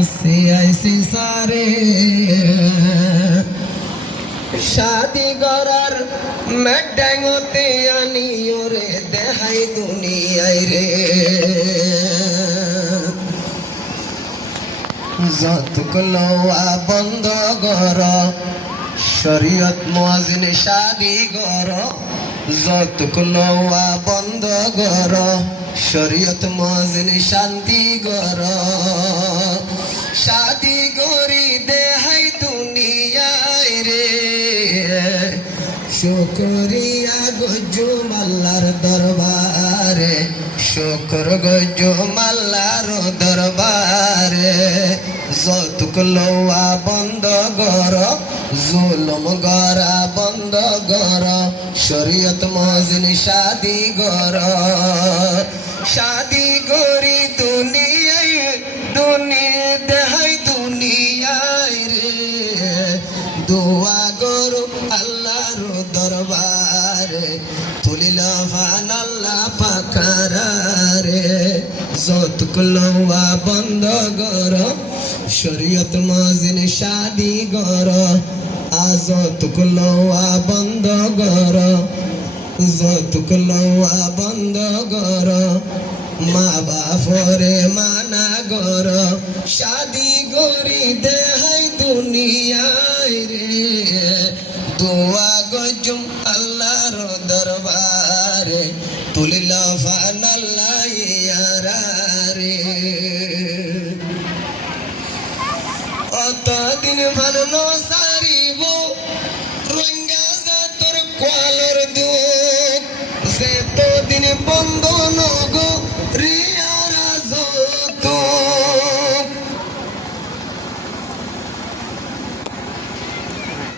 আসি আইসি সারে শাদি গরার মেডাঙ্গতে আনি ওরে দেহাই দুনিয়ায় রে যতগুলো বন্ধ গর শরীয়ত মুয়াজ্জিন শাদি গর যতগুলো বন্ধ গর শরীয়ত মুয়াজ্জিন শান্তি গর শাদি গরি দেহাই দুনিয়ায় রে শুকরিয়া গজুম আল্লাহর দরবারে শুকর গজুম আল্লাহর দরবারে যতগুলো বন্ধ গর জুলুম গরা বন্ধ গর শরীয়ত মুয়াজ্জিন শাদি গর শাদি গরি দুনিয়ায় দেহাই দুনিয়ায় রে দোয়া গরু আল্লাহর দরবারে তুলিল ফান আল্লাহ পাকারে যতগুলো বন্ধ গর শরীয়ত মুয়াজ্জিন শাদি গর যতগুলো বন্ধ গর যতগুলো বন্ধ গর মা বাপরে মানা গর শাদি গরি দেহাই দুনিয়ায় রে দোয়া গজুম আল্লাহর দরবারে তুলিল ফান আল্লাহ ইয়ারারে অতদিন ভালো সারিব রঙ্গা জাতর কোয়ালর দুঃখ সে তো দিন বন্ধ নগ